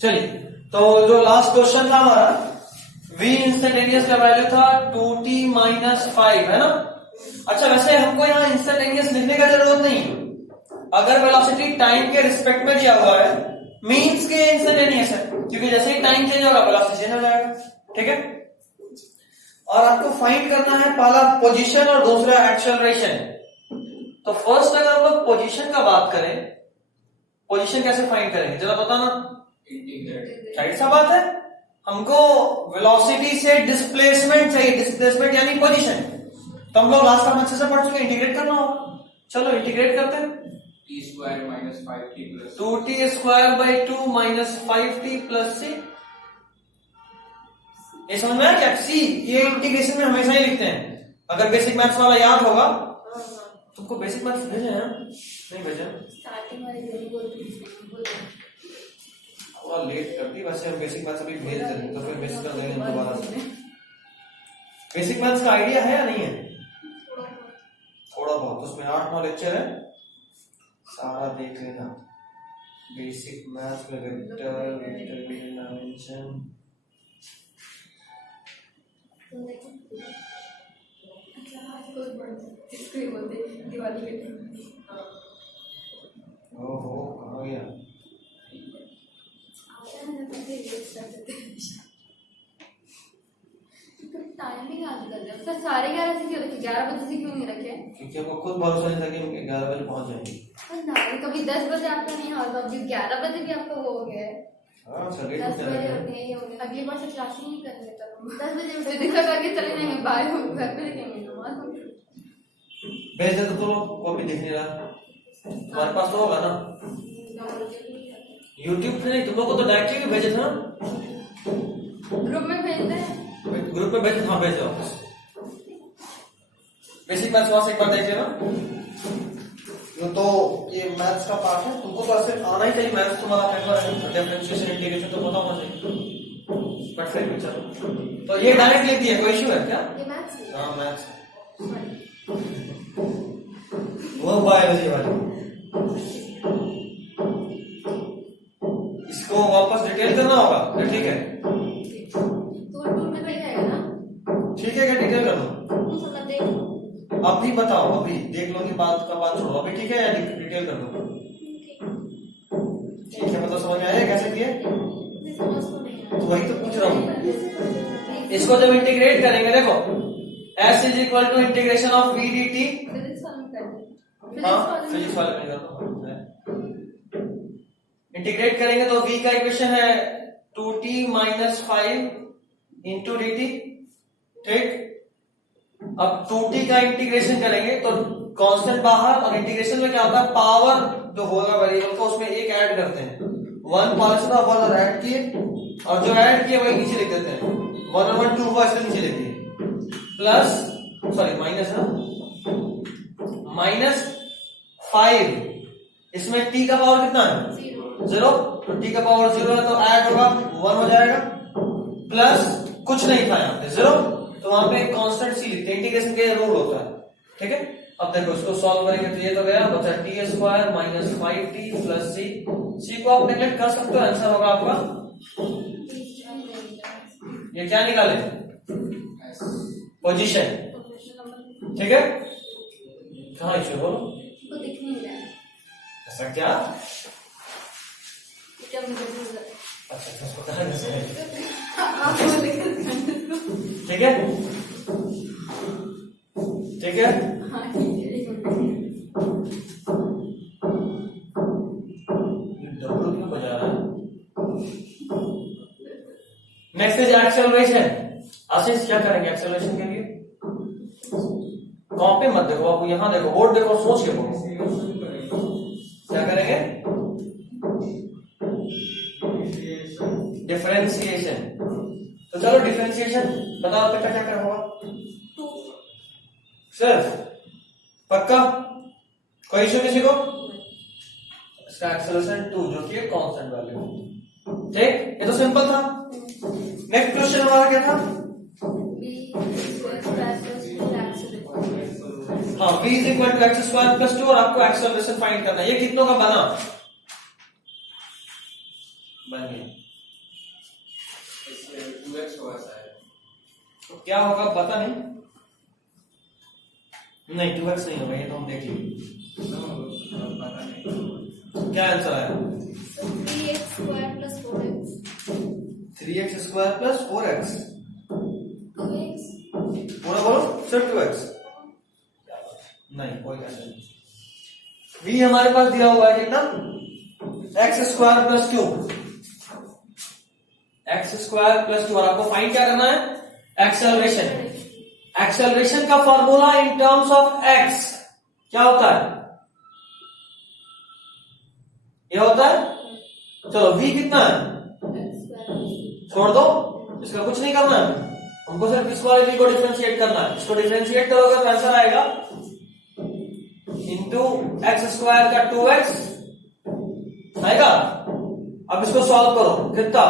चलिए, तो जो लास्ट क्वेश्चन था हमारा, v इंस्टेंटेनियस का वैल्यू था 2t माइनस 5, है ना। अच्छा, वैसे हमको यहाँ इंस्टेंटेनियस लिखने का जरूरत नहीं है। अगर वेलोसिटी टाइम के रिस्पेक्ट में दिया हुआ है मीन्स के इंस्टेंटेनियस है, क्योंकि जैसे ही टाइम चेंज होगा वेलोसिटी चेंज हो जाएगा। ठीक है, और आपको फाइंड करना है पहला पोजीशन और दूसरा एक्सेलरेशन। तो फर्स्ट अगर हम लोग पोजीशन का बात करें, पोजीशन कैसे फाइंड करेंगे जरा बताना। राइट सा बात है, हमको वेलोसिटी से डिस्प्लेसमेंट चाहिए, डिस्प्लेसमेंट यानी पोजीशन। तो हम लोग लास्ट टाइम अच्छे से पढ़ चुके, इंटीग्रेट करना होगा। चलो इंटीग्रेट करते हैं। t square minus 5t plus 2t square by 2 minus 5t plus c। ये समझ में आया क्या? सी ये इंटीग्रेशन में हमेशा ही लिखते हैं। अगर बेसिक मैथ्स वाला याद होगा, तुमको बेसिक मैथ्स भेजे हैं? नहीं भेजे? स्टार्टिंग वाले और लेट करती, वैसे हम बेसिक मैथ्स अभी भेज देंगे तो फिर बेसिक कर देंगे दोबारा से। बेसिक मैथ्स का आइडिया है या नहीं है? थोड़ा बहुत, उसमें 8-9 लेक्चर है, सारा देख लेना। बेसिक मैथ्स में वेक्टर डायमेंशन। दिवाली के टाइम ओहो, कहाँ गया? टाइमिंग आज कर दे सर, 11:30 से क्यों रखे? 11 बजे से क्यों नहीं रखे? क्योंकि हमको खुद भरोसा नहीं था कि हम 11 बजे पहुंच जाएंगे। ना कभी 10 बजे आपका नहीं होगा, अभी 11 बजे भी आपका हो गया है। हाँ चलिए, 10 बजे उठे ही होंगे, अगली बार से क्लास ही नहीं करने तब 10 बजे उठे दिखा करके चले जाएंगे, बाहर घर पे देखेंगे नमाज। भेज दे तो कॉपी दिख नहीं रहा, तुम्हारे पास तो होगा ना। यूट्यूब पे नहीं, तुम लोग को तो डायरेक्टली भेजे था ना, ग्रुप में भेजते हैं। ग्रुप में भेजे। हाँ भेजो, बेसिक मैथ्स वहां से एक बार देख लेना। तो ये मैथ्स का पार्ट है, तुमको तो ऐसे आना ही चाहिए। मैथ्स तुम्हारा पेपर है, डिफरेंशिएशन इंटीग्रेशन तो पता होना चाहिए। बट फिर भी चलो, तो ये डायरेक्ट लिख दिया, कोई इशू है क्या? ये मैथ्स हाँ मैथ्स, वो बायोलॉजी वाली। इसको वापस डिटेल करना होगा तो ठीक है, तो टूल में बैठ जाएगा ना। ठीक है क्या डिटेल कर लो? सब देख अभी बताओ, अभी देख लो कि बात का बात छोड़ो, अभी ठीक है या डिटेल कर लो? ठीक है, मतलब समझ में आया कैसे किए? तो वही तो पूछ रहा हूँ। इसको जब इंटीग्रेट करेंगे, देखो s is equal to integration of v dt। हाँ फिजिक्स वाले में करता, इंटीग्रेट करेंगे तो v का इक्वेशन है 2t minus 5 into D T. ठीक, अब 2t का इंटीग्रेशन करेंगे तो कांस्टेंट बाहर, और इंटीग्रेशन में क्या होता है, पावर जो होगा वेरिएबल का उसमें एक ऐड करते हैं। 1 पावर ऑफ 1 ऐड किए, और जो ऐड किए वही नीचे लिख देते हैं। 1 और 1 2 को ऐसे नीचे लिख दिए, प्लस सॉरी माइनस है माइनस 5। इसमें t का पावर कितना है? 0। तो t का पावर 0 है तो ऐड होगा 1 हो जाएगा, प्लस कुछ नहीं था यहाँ पे 0, तो वहां पे कांस्टेंट c लिखते हैं। इंटीग्रेशन का रूल होता है। ठीक है, अब देखो इसको सॉल्व करेंगे तो ये तो गया, बचा t square minus 5t plus c को आप नेगलेक्ट कर सकते हो, आंसर होगा आपका ये क्या निकाले, पोजीशन। ठीक है, कहाँ इशू बोलो, दिख नहीं रहा है। ऐसा क्या? क्या मुझे अच्छा उसको कहाँ कैसे है? आप लेकर ठीक है, ठीक है। हाँ ठीक है, एक मिनट। डब्लू क्यों बजा रहा है? Next is acceleration. आशीष क्या करेंगे एक्सेलरेशन के लिए? कॉपी मत देखो बाबू, यहाँ देखो, बोर्ड देखो, सोच के बोलो क्या करेंगे। डिफरेंशिएशन। तो चलो डिफरेंशिएशन बताओ बेटा क्या करना होगा। सिर्फ पक्का, कोई इशू किसी को? इसका एक्सेलरेशन 2 जो कि कांस्टेंट वैल्यू। ठीक, ये तो सिंपल था। नेक्स्ट क्वेश्चन हमारा क्या था? हाँ v is equal to x square plus 2, और आपको एक्सेलरेशन फाइंड करना है। ये कितनों का बन गया? 2x होगा शायद। तो क्या होगा पता नहीं, 2x नहीं होगा, ये तो हम देख लेंगे। पता नहीं। क्या आंसर आया? 3x square plus 4x 3x square plus 4x, 2x पूरा बोलो, सिर्फ 2x नहीं, कोई कैसे नहीं। v हमारे पास दिया हुआ है कितना? x square plus 2, x square plus 2, और आपको फाइंड क्या करना है? एक्सेलरेशन। एक्सेलरेशन का formula in terms of x क्या होता है? ये होता है, चलो v कितना है? छोड़ दो, इसका कुछ नहीं करना है, हमको सिर्फ इस वाले v को डिफरेंशिएट करना है। इसको डिफरेंशिएट करोगे तो आंसर आएगा इंटू एक्स स्क्वायर का 2x आएगा। अब इसको सॉल्व करो, कितना?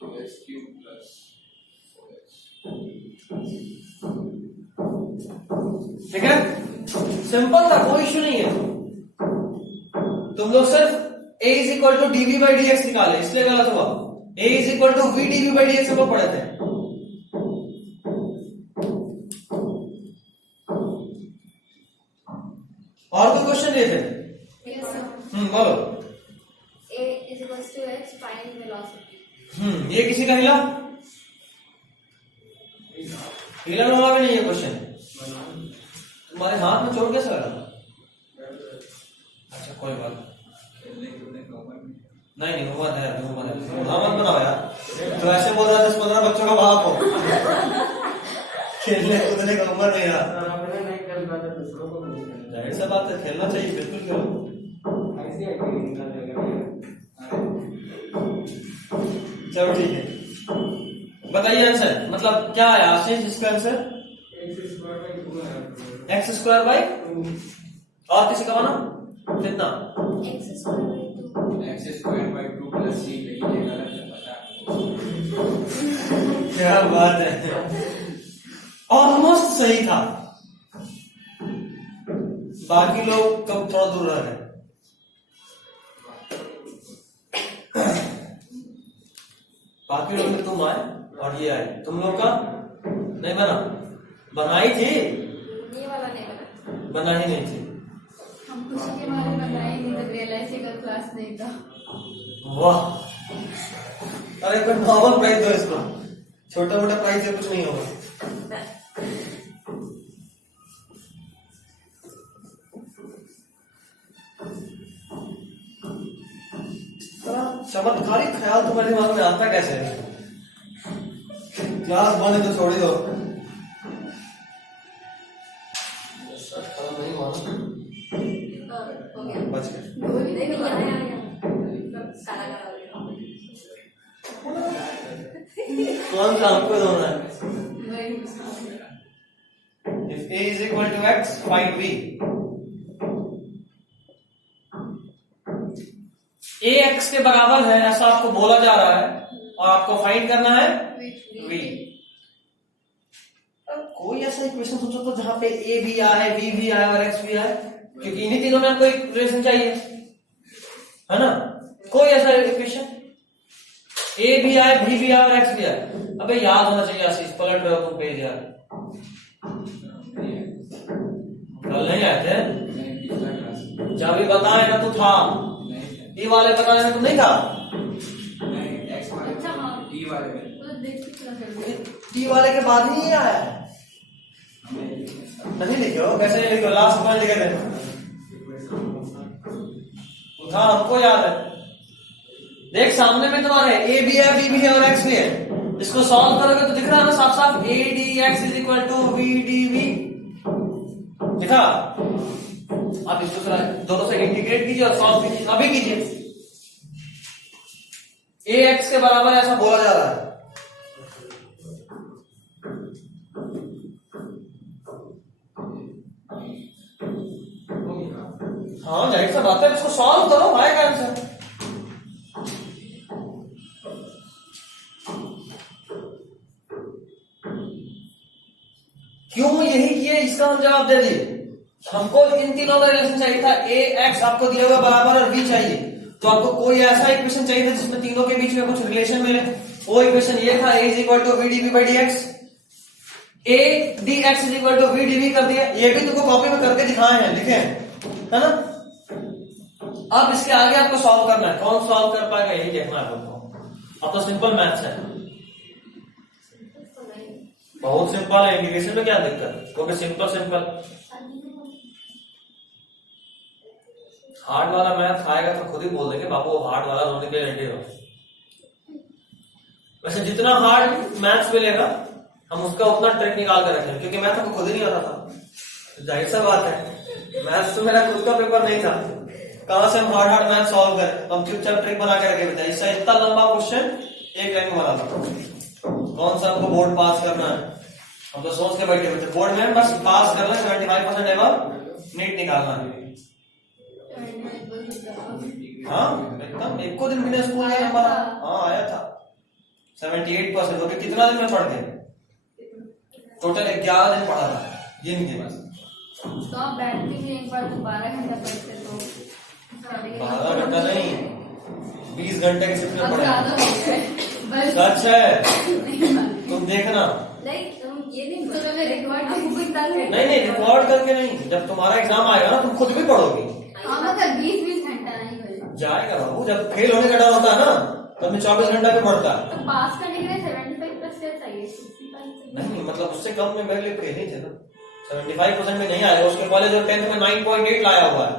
2x cube plus 4x। ठीक है, सिंपल था, कोई इश्यू नहीं है। तुम लोग सिर्फ a is equal to dv by dx निकाले, इसलिए गलत हुआ। a is equal to v dv by dx हम लोग पढ़े थे। और कोई क्वेश्चन दिए थे? Yes, sir. बोलो। A is equals to x, find velocity. ये किसी का हिला? हिलन वाला भी नहीं है क्वेश्चन। तुम्हारे हाथ में चोट कैसे लगा? अच्छा कोई बात नहीं, उम्र है, अभी उम्र है, मत बनाओ यार। तो ऐसे बोल रहा है 10-15 बच्चों का बाप हो, खेलने कूदने का उम्र नहीं रहा। जाहिर सा बात है, खेलना चाहिए, बिल्कुल खेलो। चलो ठीक है, बताइए आंसर, मतलब क्या है आशीष इसका आंसर? x स्क्वायर बाई, और किसी का बना कितना? X square by 2. x square by 2 plus c, लेकिन ये गलत है, पता है। क्या बात है, ऑलमोस्ट सही था, बाकी लोग तो थोड़ा दूर रह गए। बाकी लोग में तुम आए और ये आए, तुम लोग का नहीं बना, बनाई थी, ये वाला नहीं बना। बना ही नहीं थी। हम खुशी के बारे में बताए नहीं, तो रियलाइज का क्लास नहीं था। वाह, अरे कोई नॉर्मल प्राइस दो इसको, छोटा मोटा प्राइस से कुछ नहीं होगा। चमत्कारिक ख्याल तुम्हारे दिमाग में आता कैसे है? क्लास बने तो छोड़ ही दो। नहीं हुआ ना? हो गया। बच गए। देखो यहाँ आ गया। काला काला हो गया। कौन सा हमको दोनों है? वही। If a is equal to x, find v. a x के बराबर है ऐसा आपको बोला जा रहा है और आपको फाइंड करना है v। अब कोई ऐसा इक्वेशन सोचो तो जहां पे a भी आए, v भी आए और x भी आए, क्योंकि इन्हीं तीनों में आपको एक रिलेशन चाहिए, है ना? कोई ऐसा इक्वेशन a भी आए, v भी आए और x भी आए। अबे याद होना चाहिए आशीष, पलट रहे हो तुम पेज यार, कल नहीं आए थे नहीं, पिछला क्लास जब भी बताए ना तू था, नहीं, ये वाले बताने में तुम नहीं था, नहीं, x वाले अच्छा, हाँ। d वाले में तो देख के पता चल गया। टी वाले के बाद ही ये आया है। नहीं लिखो, कैसे नहीं लिखो, लास्ट में लिखे थे, हाँ हमको याद है। देख सामने में तुम्हारे a भी है, b भी है और x भी है, इसको सॉल्व करोगे तो दिख रहा है ना साफ साफ, a dx is equal to v dv, दिखा? आप इसको दोनों से इंटीग्रेट कीजिए और सॉल्व कीजिए, अभी कीजिए। ax के बराबर ऐसा बोला जा रहा है, हाँ जाहिर सा बात है, इसको सॉल्व करो, आएगा आंसर। क्यों यही किए, इसका हम जवाब दे दिए। हमको इन तीनों का रिलेशन चाहिए था, a x आपको दिया हुआ बराबर और v चाहिए, तो आपको कोई ऐसा इक्वेशन चाहिए था जिसमें तीनों के बीच में कुछ रिलेशन मिले, वो इक्वेशन ये था a is equal to v d v by d x, a d x is equal to v d v कर दिया, ये भी तुमको कॉपी में करके दिखाए हैं, लिखे हैं, है ना। अब इसके आगे आपको सॉल्व करना है, कौन सॉल्व कर पाएगा यही देखना है आपको। अब तो सिंपल मैथ्स है, बहुत सिंपल है, इंटीग्रेशन में क्या दिक्कत, क्योंकि सिंपल हार्ड वाला मैथ आएगा तो खुद ही बोल देंगे बाबू हार्ड वाला होने के लिए रेडी हो। वैसे जितना हार्ड मैथ्स मिलेगा हम उसका उतना ट्रिक निकाल कर रखेंगे, क्योंकि मैथ हमको खुद ही नहीं आता था, जाहिर सा बात है, मैथ्स तो मेरा खुद का पेपर नहीं था, कहां से हम हार्ड मैथ सॉल्व करें, तो हम चुपचाप ट्रिक बना के रखे बेटा। इससे इतना लंबा क्वेश्चन एक लाइन में बना था, कौन सा हमको बोर्ड पास करना है, हम तो सोच के बैठे थे बोर्ड में बस पास करना है, 75% एवं नीट निकालना है। हाँ एकदम, एक को दिन बिना स्कूल गए हमारा, हाँ आया था 78%, ओके कितना दिन में पढ़ गए, टोटल 11 दिन पढ़ा था, गिन के बस। तो आप बैठते हैं एक बार 12 घंटा पढ़ते तो 12 घंटा नहीं 20 घंटे के शिफ्ट में पढ़े, सच है, तुम देखना। ये नहीं तो मैं रिकॉर्ड नहीं रिकॉर्ड करके नहीं, जब तुम्हारा एग्जाम आएगा ना तुम खुद भी पढ़ोगी। हाँ मतलब 20 घंटा नहीं जाएगा बाबू, जब फेल होने का डर होता है ना तब मैं 24 घंटा पे पढ़ता है। तो पास करने के लिए 75% चाहिए, 65 नहीं मतलब उससे कम में मेरे लिए फेल ही थे ना, 75% में नहीं आया, उसके कॉलेज और 10th में 9.8 लाया हुआ है,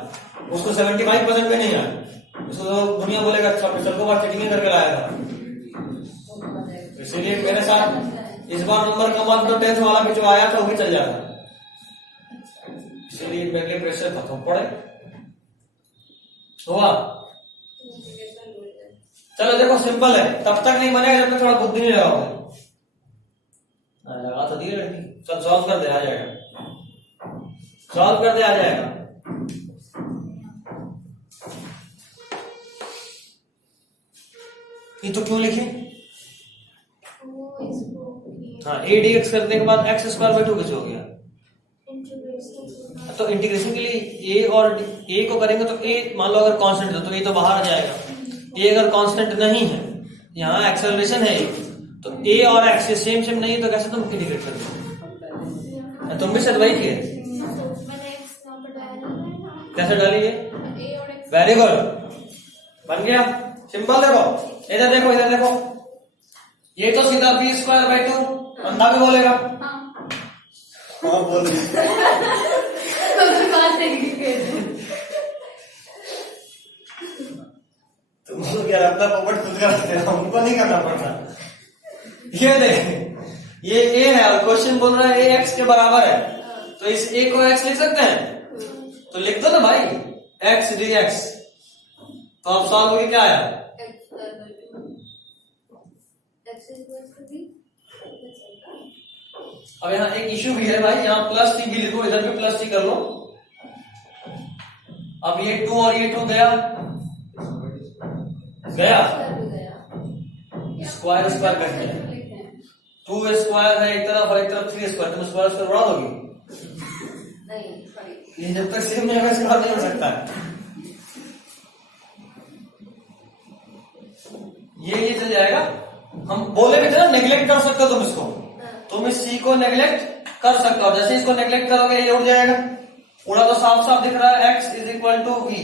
उसको 75% में नहीं आया, उसको तो दुनिया बोलेगा अच्छा सबको बार चीटिंग करके लाया था। इसीलिए मेरे साथ इस बार नंबर कम तो 10th वाला भी जो आया था वो भी चल जाता, इसीलिए मेरे लिए प्रेशर था, तो पढ़े हुआ। चलो देखो सिंपल है, तब तक नहीं बनेगा जब तक थोड़ा बुद्धि नहीं लगाओगे। लगा तो दिए लड़की, चल सॉल्व कर दे, आ जाएगा, सॉल्व कर दे आ जाएगा। ये तो क्यों लिखे, हाँ ए डी एक्स करने के बाद एक्स स्क्वायर बाई 2 कैसे हो गया, तो इंटीग्रेशन के लिए ए और ए को करेंगे तो ए मान लो अगर कांस्टेंट है तो ए तो बाहर आ जाएगा, ए अगर कांस्टेंट नहीं है, यहाँ एक्सेलरेशन है तो ए और एक्स सेम नहीं है तो कैसे तुम इंटीग्रेट करोगे, तुम भी शायद वही किए, कैसे डालिए, वेरी गुड बन गया सिंपल। देखो इधर देखो, इधर देखो, ये तो सीधा बी स्क्वायर बाई 2, अंधा भी बोलेगा, हाँ बोल तुम लोग क्या रखता पोपट खुद करते हैं, हमको नहीं करना पड़ता। ये देख ये ए है और क्वेश्चन बोल रहा है ए एक्स के बराबर है, तो इस ए को एक्स लिख सकते हैं, तो लिख दो ना भाई एक्स डी एक्स, तो आप सॉल्व होगी क्या आया, अब यहाँ एक इश्यू भी है भाई, यहाँ प्लस सी भी लिखो, इधर भी प्लस सी कर लो। अब ये 2 और ये 2 गया स्क्वायर स्क्वायर कट गया, 2 स्क्वायर है एक तरफ और एक तरफ 3 स्क्वायर, तुम स्क्वायर स्क्वायर उड़ा दोगी, ये जब तक सेम नहीं होगा इसके बाद नहीं हो सकता है, ये चल जाएगा। हम बोले भी थे ना नेग्लेक्ट कर सकते हो तुम इसको, तुम इस सी को नेग्लेक्ट कर सकते हो, जैसे इसको नेग्लेक्ट करोगे ये उड़ जाएगा, उड़ा तो साफ साफ दिख रहा है x is equal to v,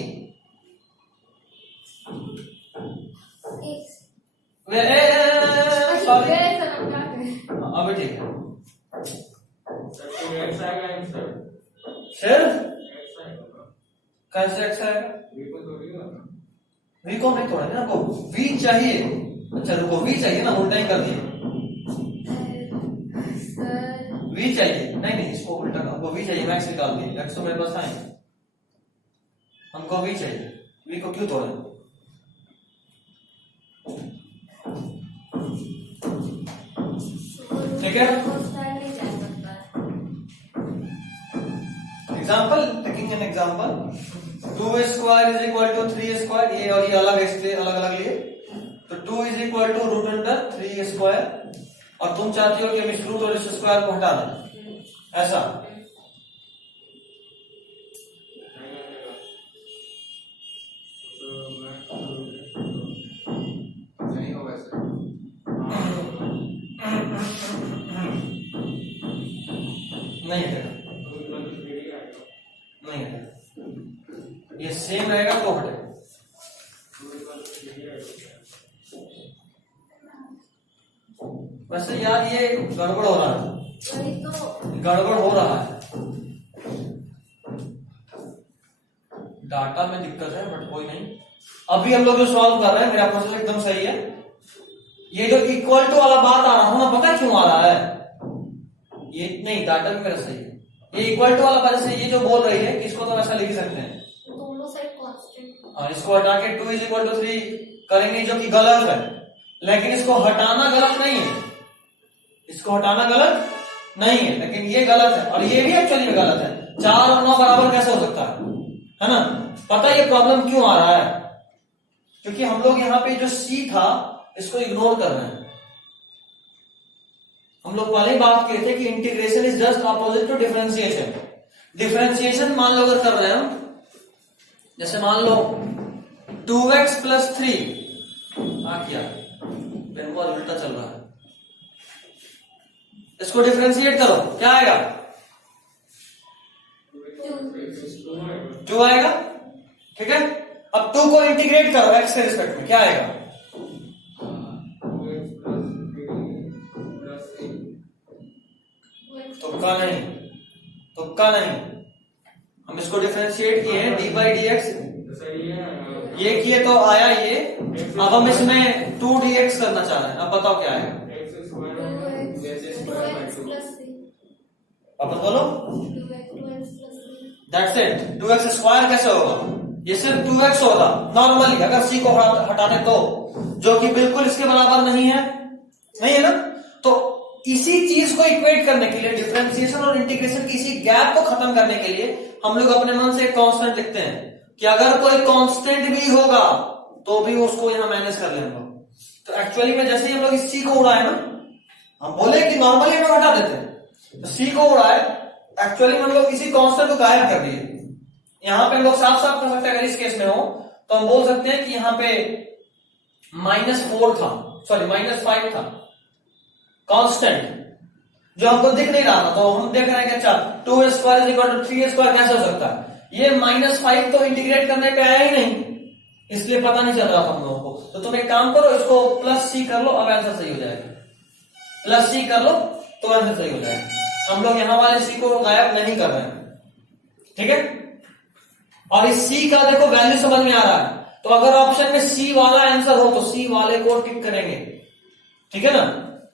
sorry अभी ठीक है, सिर्फ कैसे एक्स आएगा, वी को नहीं तोड़ा ना, आपको वी चाहिए, अच्छा रुको वी चाहिए ना, उल्टा ही कर दिए, वी चाहिए, नहीं इसको उल्टा, हमको वी चाहिए, मैक्स निकाल दिए, एक्स तो मेरे पास है, हमको वी चाहिए, वी को क्यों तोड़े, ठीक है। Example taking an example, 2 square is equal to 3 square, ये और ये अलग है इसलिए अलग अलग लिए, तो 2 is equal to root under 3 square, और तुम चाहती हो कि हम इस रूट और इस स्क्वायर को हटा दें, ऐसा नहीं होगा सर, नहीं हटेगा, नहीं हटेगा, ये सेम रहेगा तो हटेगा। वैसे यार ये गड़बड़ हो रहा है, वही तो गड़बड़ हो रहा है, डाटा में दिक्कत है, बट कोई नहीं। अभी हम लोग जो सॉल्व कर रहे हैं मेरा प्रोसेस एकदम सही है। ये जो इक्वल टू वाला बात आ रहा था, पता है क्यों आ रहा है? ये नहीं, डाटा भी मेरा सही है। ये इक्वल टू वाला बात से ये जो बोल रही है कि इसको तो ऐसा लिख सकते हैं, दोनों साइड कांस्टेंट। हाँ, इसको हटा के 2 = 3 करेंगे, जो कि गलत है। लेकिन इसको हटाना गलत नहीं है, इसको हटाना गलत नहीं है, लेकिन ये गलत है और ये भी एक्चुअली में गलत है। 4 और 9 बराबर कैसे हो सकता है ना? पता है ये प्रॉब्लम क्यों आ रहा है? क्योंकि हम लोग यहाँ पे जो C था इसको इग्नोर कर रहे हैं। हम लोग पहले ही बात किए थे कि integration is just opposite to differentiation. Differentiation मान लो अगर कर रहे हैं हम, जैसे मान लो 2x + 3 किया, पेन को उल्टा चल रहा है, इसको डिफरेंशिएट करो, क्या आएगा? 2 आएगा, ठीक है। अब 2 को इंटीग्रेट करो x के रिस्पेक्ट में, क्या आएगा? तुक्का नहीं, तुक्का नहीं, हम इसको डिफरेंशिएट किए हैं d/dx, ये किए तो आया ये। अब हम इसमें 2dx करना चाह रहे हैं, अब बताओ क्या आएगा? वापस बोलो, दैट्स इट। 2x² कैसे होगा? ये सिर्फ 2x होगा नॉर्मली, अगर c को हटा दे तो, जो कि बिल्कुल इसके बराबर नहीं है, नहीं है ना? तो इसी चीज को इक्वेट करने के लिए, डिफरेंशिएशन और इंटीग्रेशन की इसी गैप को खत्म करने के लिए हम लोग अपने मन से एक कांस्टेंट लिखते हैं कि अगर कोई कांस्टेंट भी होगा तो भी उसको यहां मैनेज कर लेंगे। तो एक्चुअली में जैसे ही हम लोग इस c को उड़ाए ना, हम बोले कि नॉर्मली हम लोग हटा देते हैं, तो c को उड़ाए, एक्चुअली में हम लोग इसी कांस्टेंट को गायब कर दिए। यहां पे हम लोग साफ साफ कर सकते हैं, अगर इस केस में हो तो हम बोल सकते हैं कि यहां पे -4 था, सॉरी -5 था कांस्टेंट, जो हमको दिख नहीं रहा था। तो हम देख रहे हैं कि अच्छा 2² = 3² कैसे हो सकता है? ये -5 तो इंटीग्रेट करने पे आया ही नहीं, इसलिए पता नहीं चल रहा था हम लोगों को। तो तुम एक काम करो, इसको +c कर लो, अब आंसर सही हो जाएगा। +c कर लो तो आंसर सही हो जाएगा। हम लोग यहां वाले c को गायब नहीं कर रहे हैं, ठीक है। और इस c का देखो वैल्यू समझ में आ रहा है, तो अगर ऑप्शन में c वाला आंसर हो तो c वाले को टिक करेंगे, ठीक है ना।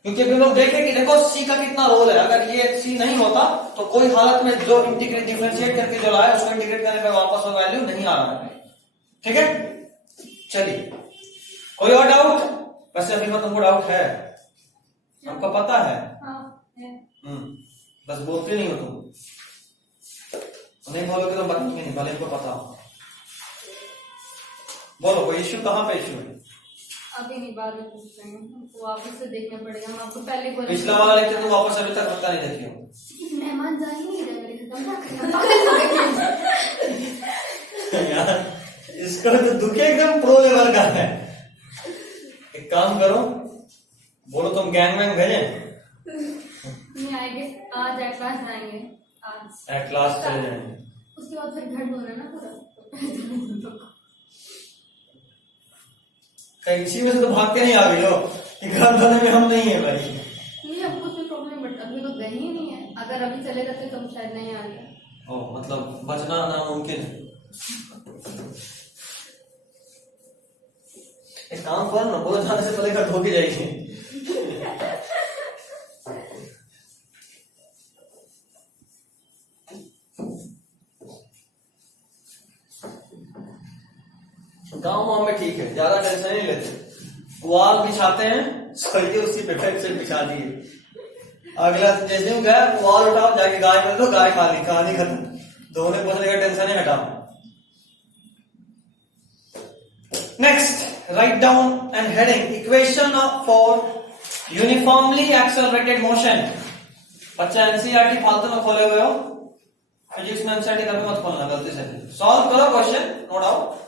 क्योंकि अभी लोग देखें कि देखो c का कितना रोल है। अगर ये c नहीं होता तो कोई हालत में जो इंटीग्रेट डिफरेंशिएट करके जो लाया उसको इंटीग्रेट करने पर वापस वो वैल्यू नहीं आ रहा है, ठीक है। चलिए, कोई और डाउट? वैसे अभी तुमको डाउट है, हमको पता है। बस बोलते नहीं हो तुम, नहीं बोलोगे तो बताएंगे नहीं, भले इनको पता हो। बोलो, कोई इश्यू? कहाँ पे इश्यू है? अभी नहीं, बाद में पूछ रहे हैं, हमको वापस से देखना पड़ेगा। हम आपको पहले बोले पिछला वाला लेक्चर तुम वापस अभी तक पक्का नहीं देखी हो। मेहमान जा ही नहीं रहे, यार इसका तो दुख एकदम प्रो लेवल का है। एक काम करो, बोलो तुम गैंग वैंग भेजे? नहीं आएंगे, आज एट क्लास जाएंगे, आज एट क्लास चले जाएंगे, उसके बाद फिर घर धोना ना पूरा। कहीं इसी में से तो भाग के नहीं आ गई हो कि घर धोने में हम नहीं है भाई। नहीं, हमको कोई प्रॉब्लम, बट अभी तो गए ही नहीं है। अगर अभी चले जाते तो हम शायद नहीं आते। ओ, मतलब बचना नामुमकिन है। एक काम करो ना, बोलो जाने से पहले घर धो के जाइए। गाँव में ठीक है, ज्यादा टेंशन नहीं लेते। वाल बिछाते हैं, सही उसी पे फिर से बिछा दिए। अगला जैसे ही गया वाल उठाओ, जाके गाय में दो, गाय खा ली, कहानी खत्म। धोने पोछने का टेंशन ही हटाओ। Next, write down and heading equation for uniformly accelerated motion. बच्चा एनसीईआरटी फालतू में खोले हुए हो, फिजिक्स में एनसीईआरटी कभी मत खोलना गलती से। सॉल्व करो question, no doubt,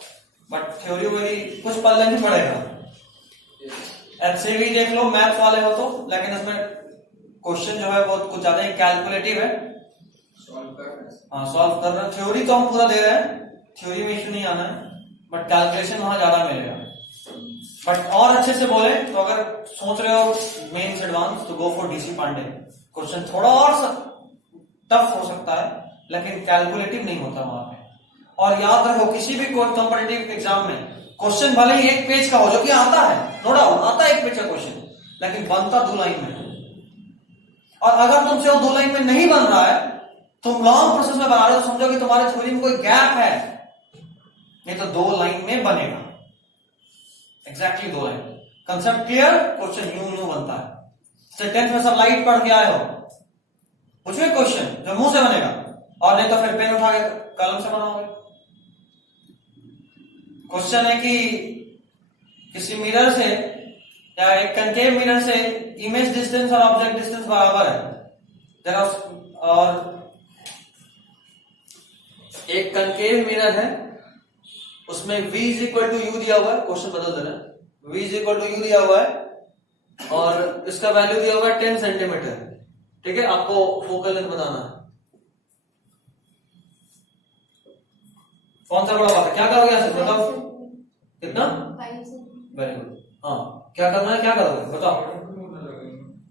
but theory वोरी कुछ पढ़ना नहीं पड़ेगा। एचसीवी देख लो, मैथ्स वाले हो तो, लेकिन इसमें क्वेश्चन जो है वो कुछ ज्यादा ही कैलकुलेटिव है, सॉल्व कर रहे हैं। हाँ सॉल्व कर रहे हैं, थ्योरी तो हम पूरा दे रहे हैं, थ्योरी में इश्यू नहीं आना है, बट कैलकुलेशन वहां ज्यादा मिलेगा। बट और अच्छे से बोले तो अगर सोच रहे हो मेंस एडवांस तो go for DC Pandey. Question थोड़ा और टफ हो सकता है लेकिन कैलकुलेटिव नहीं होता वहां पे। और याद रखो किसी भी कॉम्पिटिटिव एग्जाम में क्वेश्चन भले ही एक पेज का हो, जो कि आता है नो डाउट, आता है एक पेज का क्वेश्चन, लेकिन बनता 2 लाइन में। और अगर तुमसे वो 2 लाइन में नहीं बन रहा है, तुम लॉन्ग प्रोसेस में बना रहे हो, तो समझो कि तुम्हारे थ्योरी में कोई गैप है, नहीं तो 2 लाइन में बनेगा, exactly 2 line. Concept clear, question यूं बनता है। 10th में सब लाइट पढ़ के आए हो, पूछिए क्वेश्चन जो मुंह से बनेगा, और नहीं तो फिर पेन उठा के कलम से बनाओगे। क्वेश्चन है कि किसी मिरर से या एक कनकेव मिरर से इमेज डिस्टेंस और ऑब्जेक्ट डिस्टेंस बराबर है, जरा और एक कनकेव मिरर है, उसमें v is equal to u दिया हुआ है, क्वेश्चन बदल देना, v is equal to u दिया हुआ है और इसका वैल्यू दिया हुआ है 10 सेंटीमीटर। ठीक है, आपको फोकल लेंथ बताना है। कौन सा बड़ा बात है, क्या करोगे ऐसे बताओ, कितना? Very good. हाँ क्या करना है, क्या करोगे बताओ?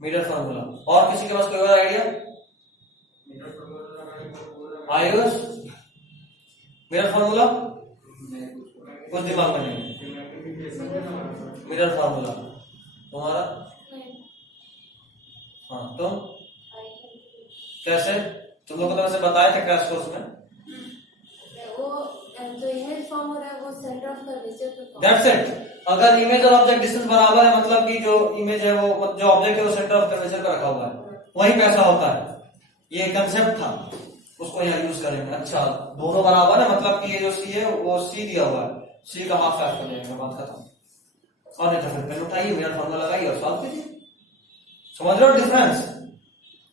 Metre formula. और किसी के पास कोई और आइडिया? आयुष मीटर फार्मूला कुछ दिमाग में नहीं? मीटर फार्मूला तुम्हारा? हाँ तुम कैसे? तुम लोग तो वैसे बताए थे क्रैश कोर्स में। वो जो इमेज फॉर्म हो रहा है वो सेंटर ऑफ कर्वेचर पे फॉर्म। That's it. अगर इमेज और ऑब्जेक्ट डिस्टेंस बराबर है, मतलब कि जो इमेज है वो, जो ऑब्जेक्ट है वो सेंटर ऑफ कर्वेचर पर रखा हुआ है, वहीं पे ऐसा होता है। ये कंसेप्ट था, उसको यहाँ यूज करेंगे। अच्छा दोनों बराबर है, मतलब कि ये जो सी है वो सी दिया हुआ है, सी का हाफ फैक्टर लेंगे, बात खत्म। और नहीं तो फिर पेन उठाइए, मीटर फार्मूला लगाइए और सॉल्व कीजिए। समझ रहे हो डिफरेंस?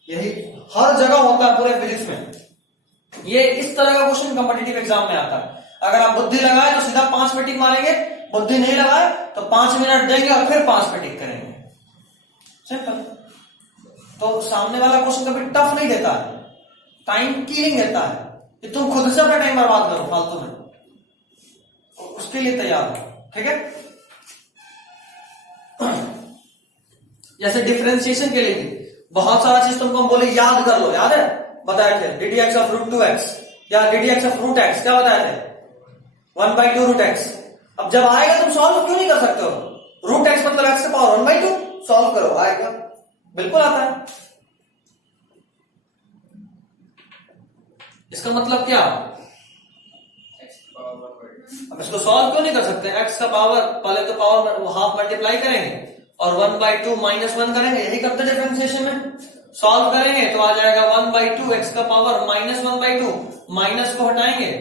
यही हर जगह होता है पूरे फिजिक्स में। ये इस तरह का क्वेश्चन कॉम्पिटिटिव एग्जाम में आता है। अगर आप बुद्धि लगाए तो सीधा 5 पे टिक मारेंगे, बुद्धि नहीं लगाए तो 5 मिनट देंगे और फिर 5 पे टिक करेंगे। सिंपल। तो सामने वाला क्वेश्चन कभी टफ नहीं देता है, टाइम किलिंग देता है कि तुम खुद से अपना टाइम बर्बाद करो फालतू में, उसके लिए तैयार हो। ठीक है, जैसे डिफरेंशिएशन के लिए भी बहुत सारा चीज तुमको हम बोले याद कर लो, याद है? बताए थे d d x of root 2x या d d x of root x, क्या बताए थे? 1/2 रूट x। अब जब आएगा तुम सॉल्व क्यों नहीं कर सकते हो? रूट x मतलब x की पावर 1/2, सॉल्व करो, आएगा, बिल्कुल आता है। इसका मतलब क्या? अब इसको सॉल्व क्यों नहीं कर सकते? x का पावर, पहले तो पावर हाफ मल्टीप्लाई करेंगे और 1/2 -1 करेंगे, यही करते डिफरेंशिएशन में। सॉल्व करेंगे तो आ जाएगा 1/2 x का पावर -1/2, माइनस को हटाएंगे,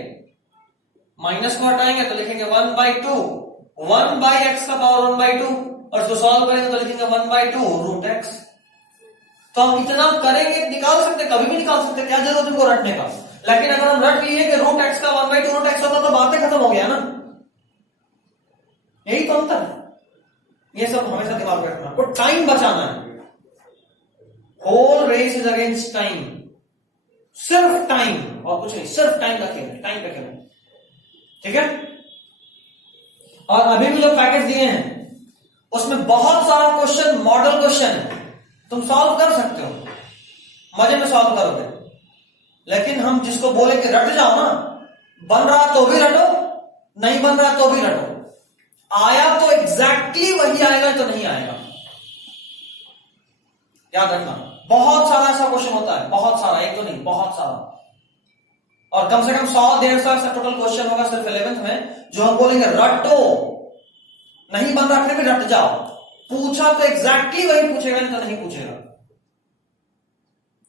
माइनस को हटाएंगे तो लिखेंगे 1/2, 1/x का पावर 1/2, और इसको सॉल्व करेंगे तो लिखेंगे 1/2 रूट x। तो हम इतना करेंगे, निकाल सकते, कभी भी निकाल सकते, क्या जरूरत है उनको रटने का। लेकिन अगर हम रट लिए कि रूट x का 1/2 रूट x होता तो बातें खत्म हो गया ना। यही तो अंतर है। ये सब हमेशा दिमाग में रखना, आपको टाइम बचाना है। Whole race is against time, सिर्फ टाइम और कुछ नहीं, सिर्फ टाइम रखेंगे, टाइम पे करेंगे। ठीक है, और अभी भी जो पैकेज दिए हैं उसमें बहुत सारा क्वेश्चन मॉडल क्वेश्चन है, तुम सॉल्व कर सकते हो, मजे में सॉल्व करोगे। लेकिन हम जिसको बोले कि रट जाओ ना, बन रहा तो भी रटो, नहीं बन रहा तो भी रटो। आया तो एग्जैक्टली वही आएगा, तो नहीं आएगा, याद रखना। बहुत सारा ऐसा क्वेश्चन होता है, बहुत सारा, एक तो नहीं, बहुत सारा। और कम से कम 100-150 ऐसा टोटल क्वेश्चन होगा सिर्फ 11th में, जो हम बोलेंगे रटो, नहीं बन रहा फिर भी रट जाओ। पूछा तो एग्जैक्टली वही पूछेगा, नहीं तो नहीं पूछेगा।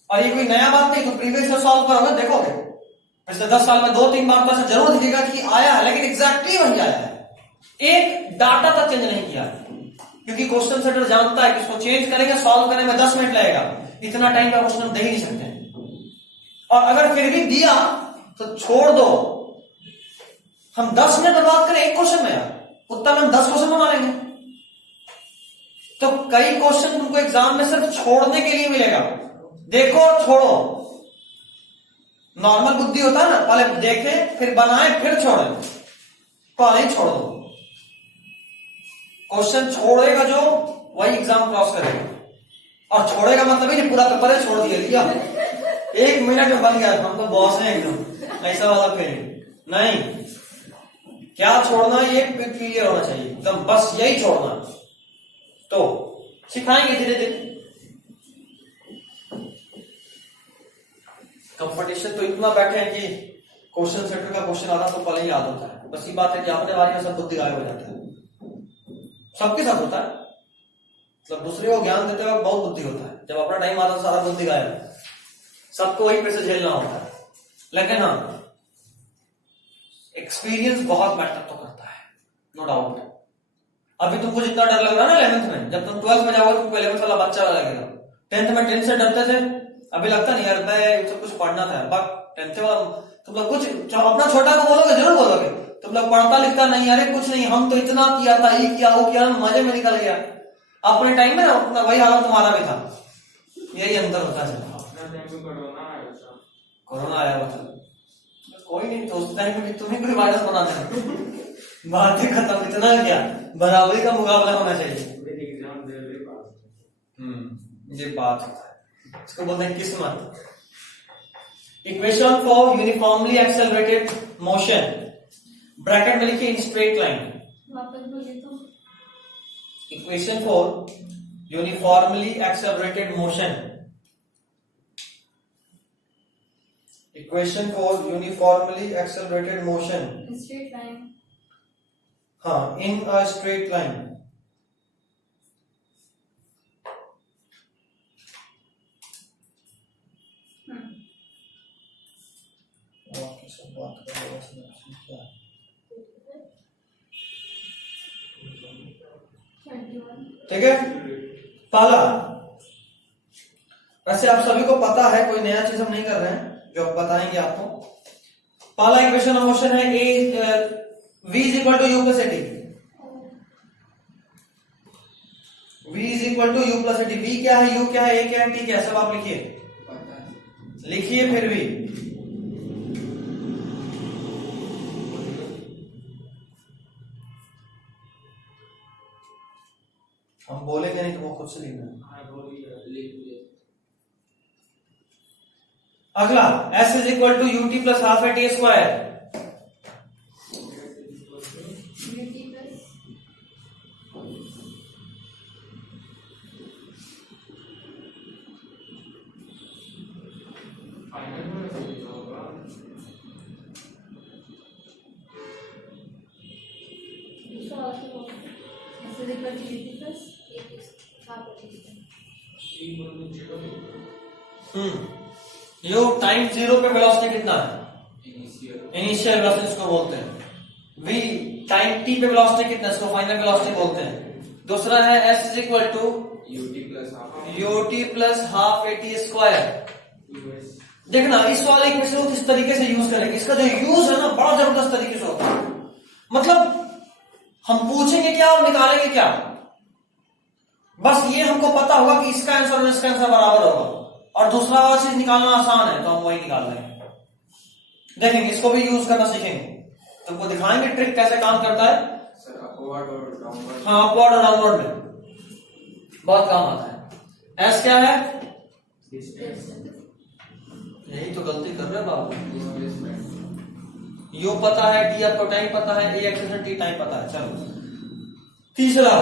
और ये कोई नया बात नहीं, तो प्रीवियस ईयर सॉल्व करोगे, देखोगे पिछले 10 साल में 2-3 बार तो ऐसा जरूर दिखेगा कि आया है, लेकिन एग्जैक्टली वही आया है, एक डाटा तक चेंज नहीं किया। क्योंकि क्वेश्चन सेटर जानता है कि इसको चेंज करेंगे, सॉल्व करने में 10 मिनट लगेगा, इतना टाइम का क्वेश्चन हम दे ही नहीं सकते। और अगर फिर भी दिया तो छोड़ दो, हम 10 मिनट बर्बाद करें एक क्वेश्चन में, यार उतना में हम 10 क्वेश्चन बना लेंगे। तो कई क्वेश्चन तुमको एग्जाम में सिर्फ छोड़ने के लिए मिलेगा, देखो और छोड़ो, नॉर्मल बुद्धि होता है ना, पहले देखे फिर बनाए फिर छोड़े, पहले ही छोड़ दो। क्वेश्चन छोड़ेगा जो वही एग्जाम क्रॉस करेगा, और छोड़ेगा मतलब ही पूरा पेपर ही छोड़ दिया, 1 मिनट में बन गया हम तो बॉस हैं एकदम, ऐसा वाला फीलिंग नहीं। क्या छोड़ना ये क्लियर होना चाहिए एकदम, बस यही छोड़ना। तो सिखाएंगे धीरे धीरे। कंपटीशन तो इतना बैठे हैं कि क्वेश्चन सेंटर का क्वेश्चन आता तो पहले ही याद होता है। बस ये बात है कि अपने बारे में सब बुद्धि गायब हो जाता है, सबके साथ होता है। मतलब दूसरे को ज्ञान देते वक्त बहुत बुद्धि होता है, जब अपना टाइम आता है सारा बुद्धि गायब, सबको वही पे से झेलना होता है। लेकिन हाँ, एक्सपीरियंस बहुत मैटर तो करता है, नो डाउट। अभी तुमको जितना डर लग रहा है ना 11th में, जब तुम 12th में जाओगे तुमको 11th वाला बच्चा लगेगा। 10th में 10 से डरते थे, अभी लगता नहीं यार मैं सब कुछ पढ़ना था, बट 10th वाला तुम लोग कुछ अपना छोटा को बोलोगे, जरूर बोलोगे। तुम लोग पढ़ता लिखता नहीं, अरे कुछ नहीं हम तो इतना किया था, ये किया वो किया, मजे में निकल गया। अपने टाइम में ना वही हालत तुम्हारा भी था, यही अंतर होता है। कोरोना आया मतलब कोई नहीं, तो उस टाइम में भी तुम्हें कोई वायरस बना देना, बातें खत्म। इतना क्या बराबरी का मुकाबला होना चाहिए। ये बात होता है, इसको बोलते हैं किस्मत। Equation for uniformly accelerated motion, bracket में लिखिए इन स्ट्रेट लाइन। वापस बोलिए तो। Equation for uniformly accelerated motion, equation for uniformly accelerated motion, straight line. हाँ, इन अ स्ट्रेट लाइन। ठीक है, पहला, वैसे आप सभी को पता है, कोई नया चीज हम नहीं कर रहे हैं, जो बताएंगे आपको। पहला इक्वेशन ऑफ मोशन है a v is equal to u plus a t. v is equal to u plus a t. v क्या है, u क्या है, a क्या है, t क्या है, सब आप लिखिए, लिखिए फिर भी। हम बोलेंगे नहीं तो वो खुद से लिखना है। अगला s is equal to u t plus half a t square. यो टाइम जीरो पे वेलोसिटी कितना है, इनिशियल वेलोसिटी इसको बोलते हैं। v टाइम t पे वेलोसिटी कितना है, इसको फाइनल वेलोसिटी बोलते हैं। दूसरा है s is equal to ut प्लस हाफ ए टी स्क्वायर। देखना इस वाले इक्वेशन को किस तरीके से यूज करेंगे, इसका जो यूज है ना बड़ा जबरदस्त तरीके से होता है। मतलब हम पूछेंगे क्या और निकालेंगे क्या, बस ये हमको पता होगा कि इसका आंसर और इसका आंसर बराबर होगा, और दूसरा वाला चीज निकालना आसान है तो हम वही निकाल रहे हैं। देखेंगे, इसको भी यूज करना सीखेंगे, तुमको दिखाएंगे ट्रिक कैसे काम करता है। हाँ, अपवर्ड और डाउनवर्ड में बहुत काम आता है। एस क्या है, यही तो गलती कर रहे हैं बाबू। यू पता है, डी आपको टाइम पता है, ए एक्सेशन टी टाइम पता है। चलो तीसरा,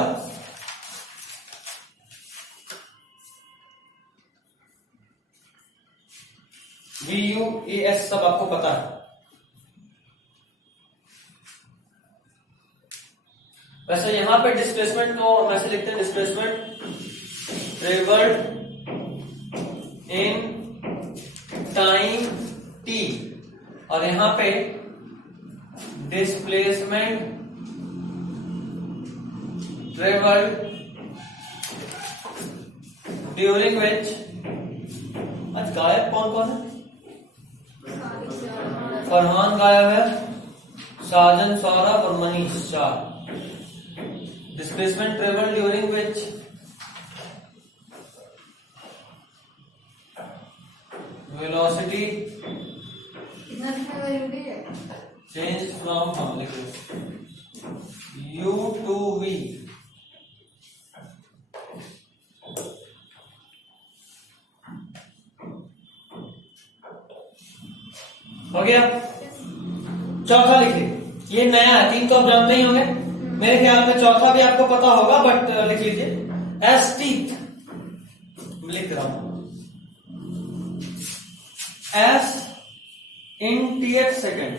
वी यू ए एस सब आपको पता है। वैसे यहां पे डिस्प्लेसमेंट को हम ऐसे लिखते हैं, displacement travelled in time T, और यहां पे डिस्प्लेसमेंट ट्रेवल्ड ड्यूरिंग विच। आज गायब कौन कौन है, फरहान गायब है, साजन, सौरभ और Manish, 4। Displacement travel during which velocity हो गया। चौथा लिखिए, ये नया है, 3 तो आप जानते ही होंगे, मेरे ख्याल में चौथा भी आपको पता होगा, बट लिख लीजिए एस टीथ, लिख रहा हूं एस इन टीएथ सेकेंड